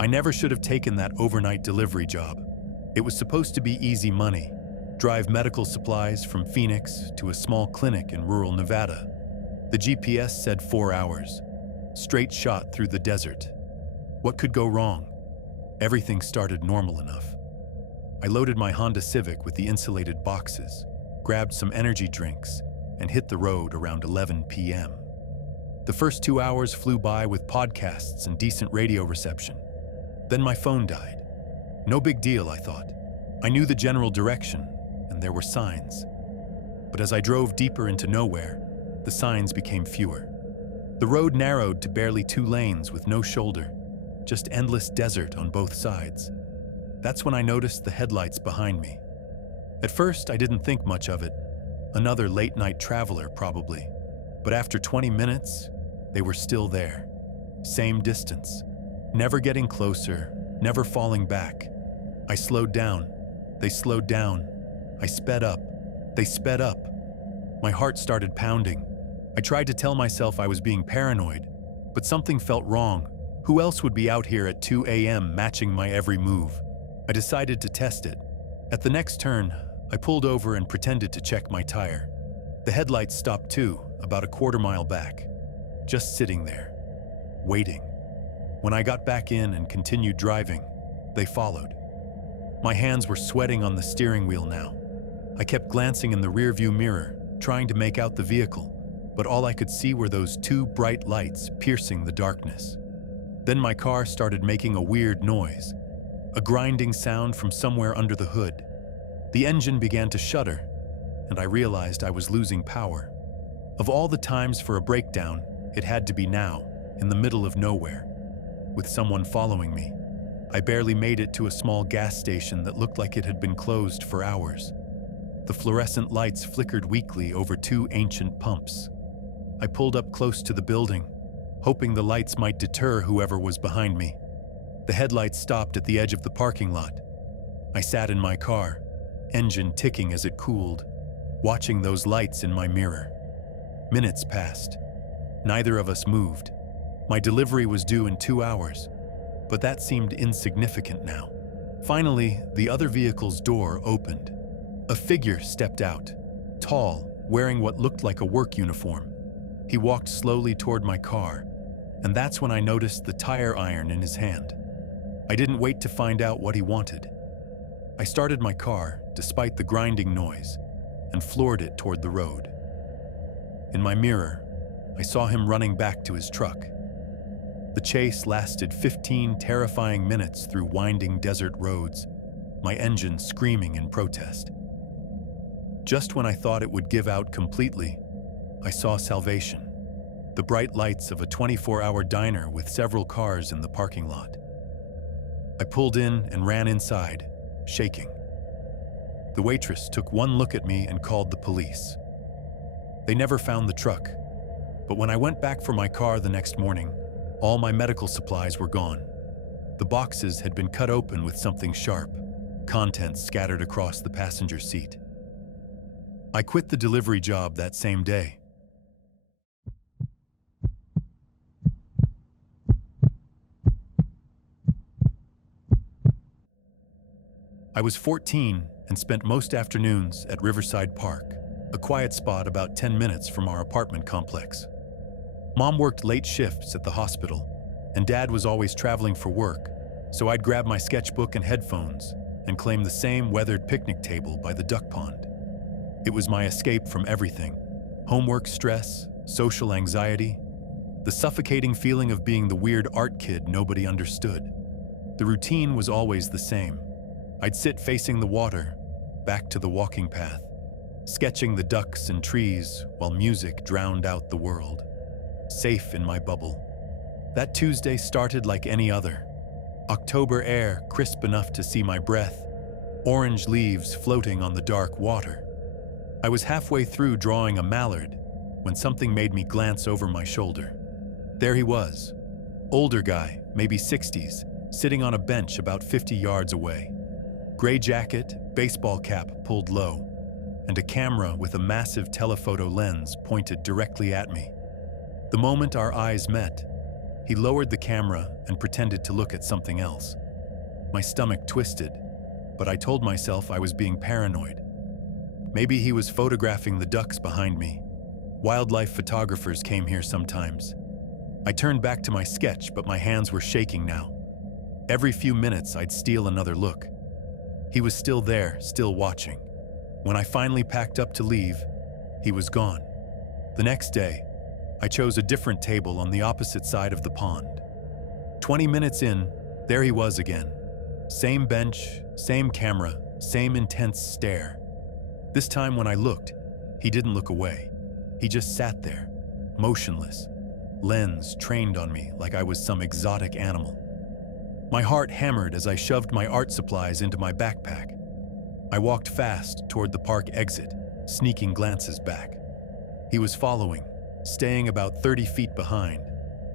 I never should have taken that overnight delivery job. It was supposed to be easy money, drive medical supplies from Phoenix to a small clinic in rural Nevada. The GPS said 4 hours, straight shot through the desert. What could go wrong? Everything started normal enough. I loaded my Honda Civic with the insulated boxes, grabbed some energy drinks, and hit the road around 11 p.m. The first 2 hours flew by with podcasts and decent radio reception. Then my phone died. No big deal, I thought. I knew the general direction, and there were signs. But as I drove deeper into nowhere, the signs became fewer. The road narrowed to barely 2 lanes with no shoulder, just endless desert on both sides. That's when I noticed the headlights behind me. At first, I didn't think much of it. Another late-night traveler, probably. But after 20 minutes, they were still there. Same distance. Never getting closer, never falling back. I slowed down. They slowed down. I sped up. They sped up. My heart started pounding. I tried to tell myself I was being paranoid, but something felt wrong. Who else would be out here at 2 a.m. matching my every move? I decided to test it. At the next turn, I pulled over and pretended to check my tire. The headlights stopped too, about a quarter-mile back. Just sitting there, waiting. When I got back in and continued driving, they followed. My hands were sweating on the steering wheel now. I kept glancing in the rearview mirror, trying to make out the vehicle, but all I could see were those 2 bright lights piercing the darkness. Then my car started making a weird noise, a grinding sound from somewhere under the hood. The engine began to shudder, and I realized I was losing power. Of all the times for a breakdown, it had to be now, in the middle of nowhere, with someone following me. I barely made it to a small gas station that looked like it had been closed for hours. The fluorescent lights flickered weakly over 2 ancient pumps. I pulled up close to the building, hoping the lights might deter whoever was behind me. The headlights stopped at the edge of the parking lot. I sat in my car, engine ticking as it cooled, watching those lights in my mirror. Minutes passed. Neither of us moved. My delivery was due in 2 hours, but that seemed insignificant now. Finally, the other vehicle's door opened. A figure stepped out, tall, wearing what looked like a work uniform. He walked slowly toward my car, and that's when I noticed the tire iron in his hand. I didn't wait to find out what he wanted. I started my car, despite the grinding noise, and floored it toward the road. In my mirror, I saw him running back to his truck. The chase lasted 15 terrifying minutes through winding desert roads, my engine screaming in protest. Just when I thought it would give out completely, I saw salvation. The bright lights of a 24-hour diner with several cars in the parking lot. I pulled in and ran inside, shaking. The waitress took one look at me and called the police. They never found the truck, but when I went back for my car the next morning, all my medical supplies were gone. The boxes had been cut open with something sharp, contents scattered across the passenger seat. I quit the delivery job that same day. I was 14 and spent most afternoons at Riverside Park, a quiet spot about 10 minutes from our apartment complex. Mom worked late shifts at the hospital, and Dad was always traveling for work, so I'd grab my sketchbook and headphones and claim the same weathered picnic table by the duck pond. It was my escape from everything: homework stress, social anxiety, the suffocating feeling of being the weird art kid nobody understood. The routine was always the same. I'd sit facing the water, back to the walking path, sketching the ducks and trees while music drowned out the world. Safe in my bubble. That Tuesday started like any other. October air crisp enough to see my breath, orange leaves floating on the dark water. I was halfway through drawing a mallard when something made me glance over my shoulder. There he was, older guy, maybe 60s, sitting on a bench about 50 yards away. Gray jacket, baseball cap pulled low, and a camera with a massive telephoto lens pointed directly at me. The moment our eyes met, He lowered the camera and pretended to look at something else. My stomach twisted, but I told myself I was being paranoid. Maybe he was photographing the ducks behind me. Wildlife photographers came here sometimes. I turned back to my sketch, but my hands were shaking now. Every few minutes, I'd steal another look. He was still there, still watching. When I finally packed up to leave, he was gone. The next day, I chose a different table on the opposite side of the pond. 20 minutes in, there he was again. Same bench, same camera, same intense stare. This time when I looked, he didn't look away. He just sat there, motionless, lens trained on me like I was some exotic animal. My heart hammered as I shoved my art supplies into my backpack. I walked fast toward the park exit, sneaking glances back. He was following, staying about 30 feet behind,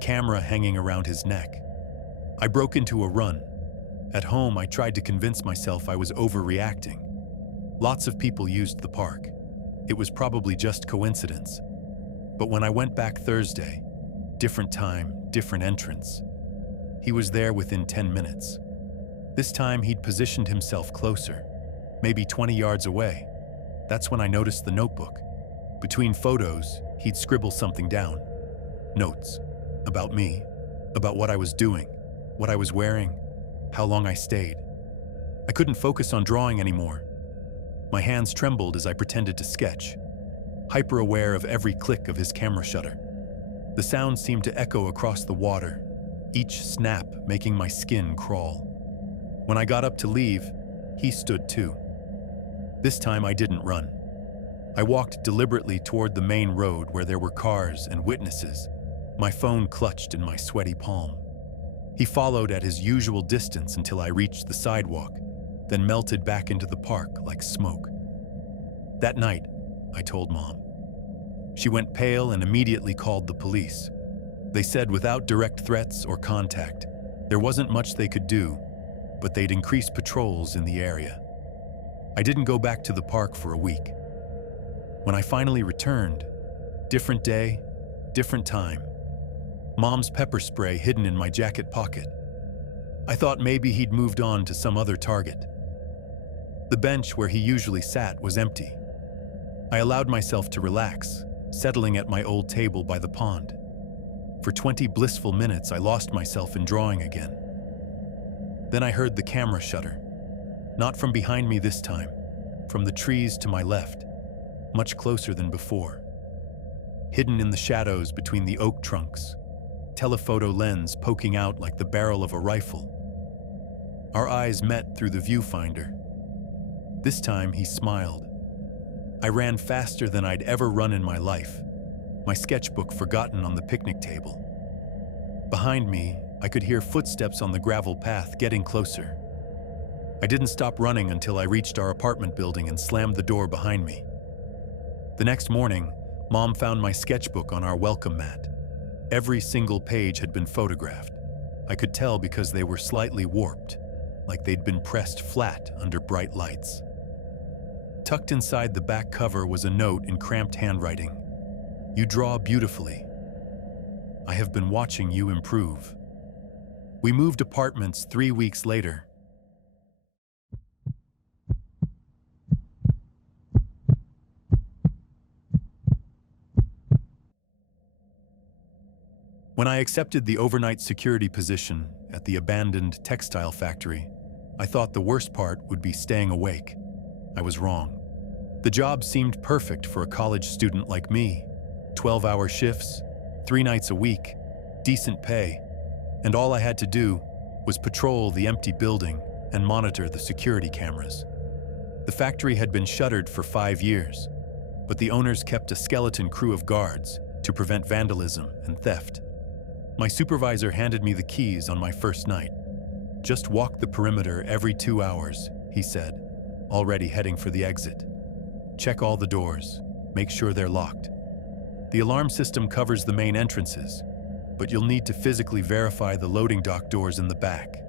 camera hanging around his neck. I broke into a run. At home, I tried to convince myself I was overreacting. Lots of people used the park. It was probably just coincidence. But when I went back Thursday, different time, different entrance, he was there within 10 minutes. This time he'd positioned himself closer, maybe 20 yards away. That's when I noticed the notebook. Between photos, he'd scribble something down. Notes. About me. About what I was doing. What I was wearing. How long I stayed. I couldn't focus on drawing anymore. My hands trembled as I pretended to sketch, hyper-aware of every click of his camera shutter. The sound seemed to echo across the water, each snap making my skin crawl. When I got up to leave, he stood too. This time I didn't run. I walked deliberately toward the main road where there were cars and witnesses, my phone clutched in my sweaty palm. He followed at his usual distance until I reached the sidewalk, then melted back into the park like smoke. That night, I told Mom. She went pale and immediately called the police. They said without direct threats or contact, there wasn't much they could do, but they'd increase patrols in the area. I didn't go back to the park for a week. When I finally returned, different day, different time. Mom's pepper spray hidden in my jacket pocket. I thought maybe he'd moved on to some other target. The bench where he usually sat was empty. I allowed myself to relax, settling at my old table by the pond. For 20 blissful minutes, I lost myself in drawing again. Then I heard the camera shutter. Not from behind me this time, from the trees to my left, much closer than before. Hidden in the shadows between the oak trunks, telephoto lens poking out like the barrel of a rifle. Our eyes met through the viewfinder. This time he smiled. I ran faster than I'd ever run in my life, my sketchbook forgotten on the picnic table. Behind me, I could hear footsteps on the gravel path getting closer. I didn't stop running until I reached our apartment building and slammed the door behind me. The next morning, Mom found my sketchbook on our welcome mat. Every single page had been photographed. I could tell because they were slightly warped, like they'd been pressed flat under bright lights. Tucked inside the back cover was a note in cramped handwriting. "You draw beautifully. I have been watching you improve." We moved apartments 3 weeks later. When I accepted the overnight security position at the abandoned textile factory, I thought the worst part would be staying awake. I was wrong. The job seemed perfect for a college student like me. 12-hour shifts, 3 nights a week, decent pay, and all I had to do was patrol the empty building and monitor the security cameras. The factory had been shuttered for 5 years, but the owners kept a skeleton crew of guards to prevent vandalism and theft. My supervisor handed me the keys on my first night. "Just walk the perimeter every 2 hours," he said, already heading for the exit. "Check all the doors, make sure they're locked. The alarm system covers the main entrances, but you'll need to physically verify the loading dock doors in the back."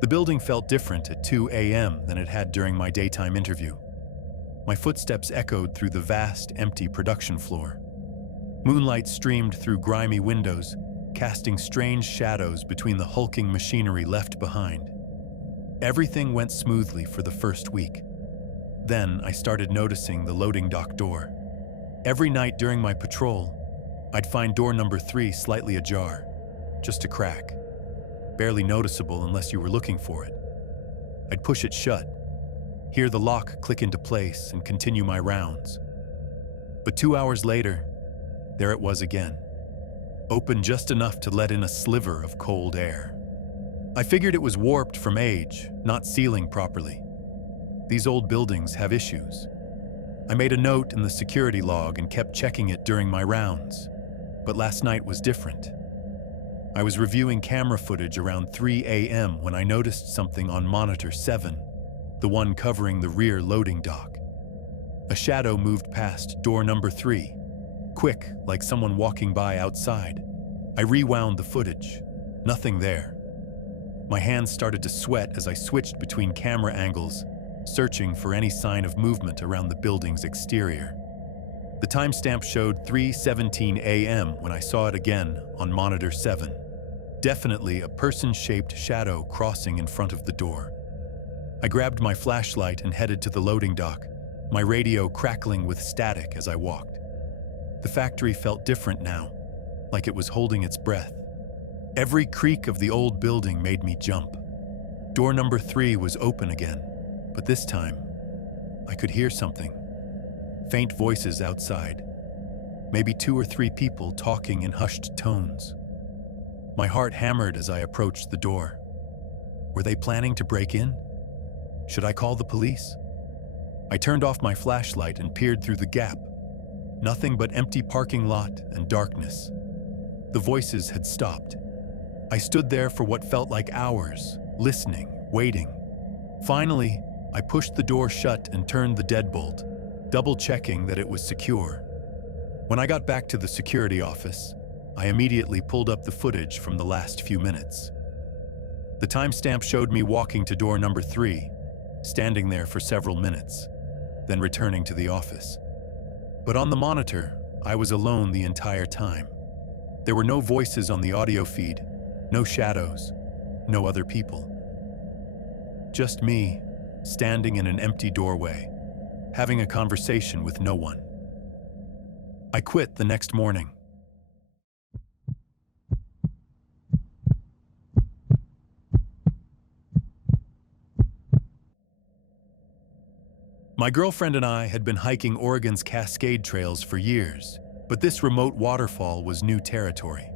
The building felt different at 2 a.m. than it had during my daytime interview. My footsteps echoed through the vast, empty production floor. Moonlight streamed through grimy windows, casting strange shadows between the hulking machinery left behind. Everything went smoothly for the first week. Then I started noticing the loading dock door. Every night during my patrol, I'd find door number 3 slightly ajar, just a crack, barely noticeable unless you were looking for it. I'd push it shut, hear the lock click into place, and continue my rounds. But 2 hours later, there it was again, open just enough to let in a sliver of cold air. I figured it was warped from age, not sealing properly. These old buildings have issues. I made a note in the security log and kept checking it during my rounds. But last night was different. I was reviewing camera footage around 3 a.m. when I noticed something on monitor 7, the one covering the rear loading dock. A shadow moved past door number 3, quick, like someone walking by outside. I rewound the footage. Nothing there. My hands started to sweat as I switched between camera angles, searching for any sign of movement around the building's exterior. The timestamp showed 3:17 a.m. when I saw it again on monitor 7. Definitely a person-shaped shadow crossing in front of the door. I grabbed my flashlight and headed to the loading dock, my radio crackling with static as I walked. The factory felt different now, like it was holding its breath. Every creak of the old building made me jump. Door number 3 was open again, but this time, I could hear something. Faint voices outside. Maybe 2 or 3 people talking in hushed tones. My heart hammered as I approached the door. Were they planning to break in? Should I call the police? I turned off my flashlight and peered through the gap. Nothing but empty parking lot and darkness. The voices had stopped. I stood there for what felt like hours, listening, waiting. Finally, I pushed the door shut and turned the deadbolt, double-checking that it was secure. When I got back to the security office, I immediately pulled up the footage from the last few minutes. The timestamp showed me walking to door number 3, standing there for several minutes, then returning to the office. But on the monitor, I was alone the entire time. There were no voices on the audio feed, no shadows, no other people. Just me, standing in an empty doorway, having a conversation with no one. I quit the next morning. My girlfriend and I had been hiking Oregon's Cascade trails for years, but this remote waterfall was new territory.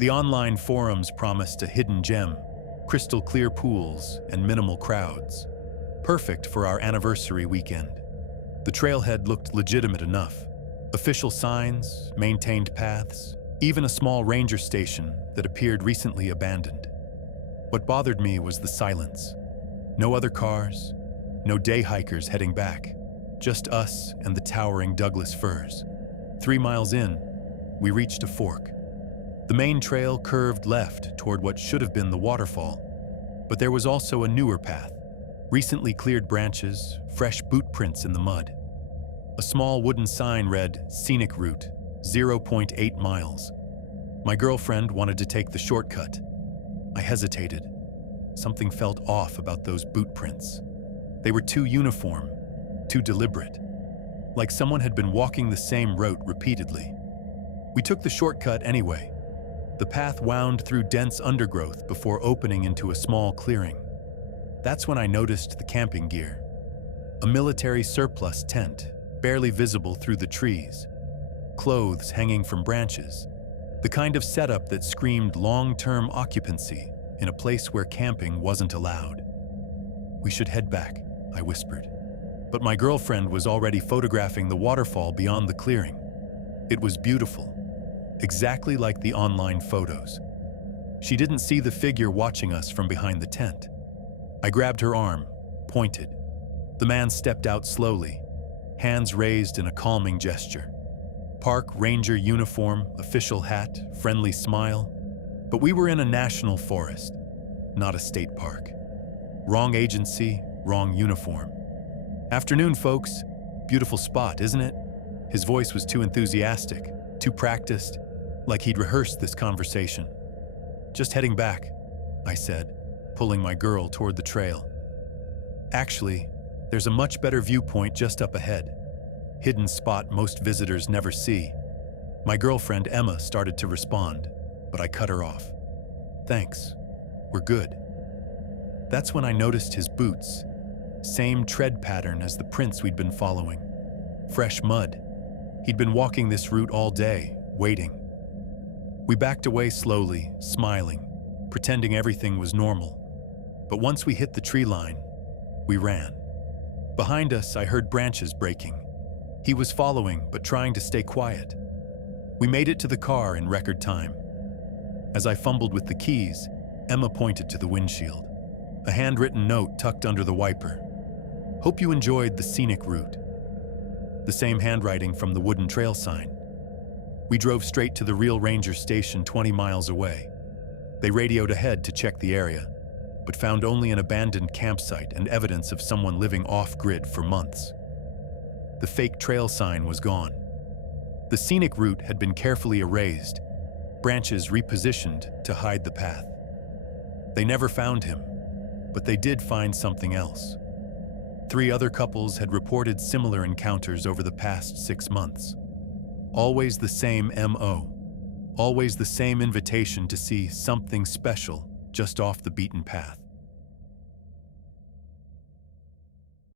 The online forums promised a hidden gem, crystal clear pools, and minimal crowds. Perfect for our anniversary weekend. The trailhead looked legitimate enough. Official signs, maintained paths, even a small ranger station that appeared recently abandoned. What bothered me was the silence. No other cars, no day hikers heading back, just us and the towering Douglas firs. 3 miles in, we reached a fork. The main trail curved left toward what should have been the waterfall, but there was also a newer path, recently cleared branches, fresh boot prints in the mud. A small wooden sign read, "Scenic Route, 0.8 miles. My girlfriend wanted to take the shortcut. I hesitated. Something felt off about those boot prints. They were too uniform, too deliberate, like someone had been walking the same route repeatedly. We took the shortcut anyway. The path wound through dense undergrowth before opening into a small clearing. That's when I noticed the camping gear. A military surplus tent, barely visible through the trees. Clothes hanging from branches. The kind of setup that screamed long-term occupancy in a place where camping wasn't allowed. "We should head back," I whispered. But my girlfriend was already photographing the waterfall beyond the clearing. It was beautiful, exactly like the online photos. She didn't see the figure watching us from behind the tent. I grabbed her arm, pointed. The man stepped out slowly, hands raised in a calming gesture. Park ranger uniform, official hat, friendly smile. But we were in a national forest, not a state park. Wrong agency, wrong uniform. "Afternoon, folks. Beautiful spot, isn't it?" His voice was too enthusiastic, too practiced. like he'd rehearsed this conversation. "Just heading back," I said, pulling my girl toward the trail. "Actually, there's a much better viewpoint just up ahead. Hidden spot most visitors never see." My girlfriend Emma started to respond, but I cut her off. "Thanks. We're good." That's when I noticed his boots. Same tread pattern as the prints we'd been following. Fresh mud. He'd been walking this route all day, waiting. We backed away slowly, smiling, pretending everything was normal. But once we hit the tree line, we ran. Behind us, I heard branches breaking. He was following, but trying to stay quiet. We made it to the car in record time. As I fumbled with the keys, Emma pointed to the windshield. A handwritten note tucked under the wiper. "Hope you enjoyed the scenic route." The same handwriting from the wooden trail sign. We drove straight to the Real Ranger station 20 miles away. They radioed ahead to check the area, but found only an abandoned campsite and evidence of someone living off-grid for months. The fake trail sign was gone. The scenic route had been carefully erased, branches repositioned to hide the path. They never found him, but they did find something else. 3 other couples had reported similar encounters over the past 6 months. Always the same MO. Always the same invitation to see something special just off the beaten path.